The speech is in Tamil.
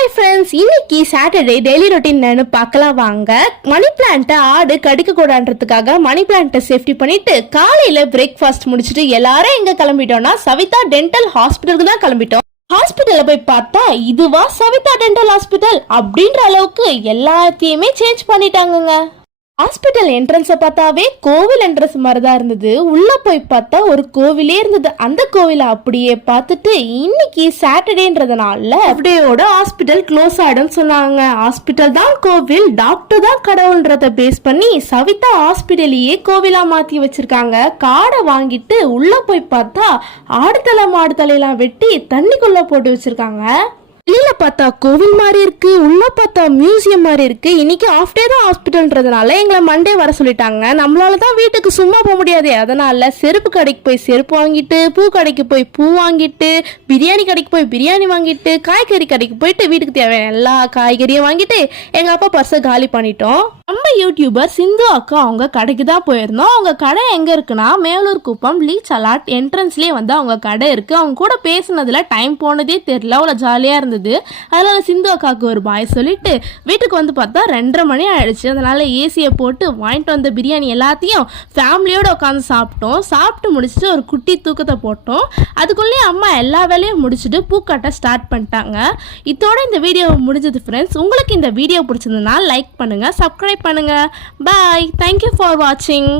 ஹாய் ஃப்ரெண்ட்ஸ், இன்னைக்கு சாட்டர்டே டெய்லி ரொட்டீன் பார்க்கலாம் வாங்க. மணி பிளான்ட்டை ஆடு கடிக்க கூடாதுன்றதுக்காக மணி பிளான்ட்டை சேஃப்டி பண்ணிட்டு காலையில பிரேக்ஃபாஸ்ட் முடிச்சுட்டு எல்லாரும் எங்க கிளம்பிட்டோம்னா சவிதா டென்டல் ஹாஸ்பிட்டலுக்கு தான் கிளம்பிட்டோம். ஹாஸ்பிட்டல்ல போய் பார்த்தா இதுவா சவிதா டென்டல் ஹாஸ்பிட்டல் அப்படின்ற அளவுக்கு எல்லாத்தையுமே சேஞ்ச் பண்ணிட்டாங்கங்க. ஹாஸ்பிட்டல் என்ட்ரன்ஸை பார்த்தாவே கோவில் என்ட்ரன்ஸ் மாதிரி தான் இருந்தது. உள்ள போய் பார்த்தா ஒரு கோவிலே இருந்தது. அந்த கோவிலை அப்படியே பார்த்துட்டு இன்னைக்கு சாட்டர்டேன்றதுனால அப்படியோட ஹாஸ்பிட்டல் க்ளோஸ் ஆயிடும் சொன்னாங்க. ஹாஸ்பிட்டல் தான் கோவில், டாக்டர் தான் கடவுள்ன்றத பேஸ் பண்ணி சவிதா ஹாஸ்பிட்டலையே கோவிலா மாத்தி வச்சிருக்காங்க. காடை வாங்கிட்டு உள்ள போய் பார்த்தா ஆடுதலை மாடுதலையெல்லாம் வெட்டி தண்ணிக்குள்ள போட்டு வச்சிருக்காங்க. வெளியில பார்த்தா கோவில் மாதிரி இருக்கு, உள்ள பார்த்தா மியூசியம் மாதிரி இருக்கு. இன்னைக்கு ஆஃப் டே தான் ஹாஸ்பிட்டல்ன்றதுனால எங்களை மண்டே வர சொல்லிட்டாங்க. நம்மளால தான் வீட்டுக்கு சும்மா போக முடியாது. அதனால செருப்பு கடைக்கு போய் செருப்பு வாங்கிட்டு, பூ கடைக்கு போய் பூ வாங்கிட்டு, பிரியாணி கடைக்கு போய் பிரியாணி வாங்கிட்டு, காய்கறி கடைக்கு போயிட்டு வீட்டுக்கு தேவையான எல்லா காய்கறியும் வாங்கிட்டு எங்க அப்பா பர்ஸை காலி பண்ணிட்டோம். நம்ம யூடியூபர் சிந்து அக்கா அவங்க கடைக்கு தான் போயிருந்தோம். அவங்க கடை எங்க இருக்குன்னா மேலூர் குப்பம் லீச் அலாட் என்ட்ரன்ஸ்லேயே வந்து அவங்க கடை இருக்கு. அவங்க கூட பேசுனதுல டைம் போனதே தெரியல, அவ்வளோ ஜாலியா இருந்தது. அதனால சிந்து அக்காவுக்கு ஒரு பாய் சொல்லிட்டு வீட்டுக்கு வந்து பார்த்தா 2:30 மணி ஆயிடுச்சு. அதனால ஏசியை போட்டு வாங்கிட்டு வந்த பிரியாணி எல்லாத்தையும் ஃபேமிலியோட உட்காந்து சாப்பிட்டோம். சாப்பிட்டு முடிச்சுட்டு ஒரு குட்டி தூக்கத்தை போட்டோம். அதுக்குள்ளேயே அம்மா எல்லா வேலையும் முடிச்சுட்டு பூக்கட்ட ஸ்டார்ட் பண்ணிட்டாங்க. இதோட இந்த வீடியோ முடிஞ்சது ஃப்ரெண்ட்ஸ். உங்களுக்கு இந்த வீடியோ பிடிச்சிருந்ததுன்னா லைக் பண்ணுங்க, சப்ஸ்கிரைப் பண்ணுங்க. பாய், தேங்க்யூ ஃபார் வாட்சிங்.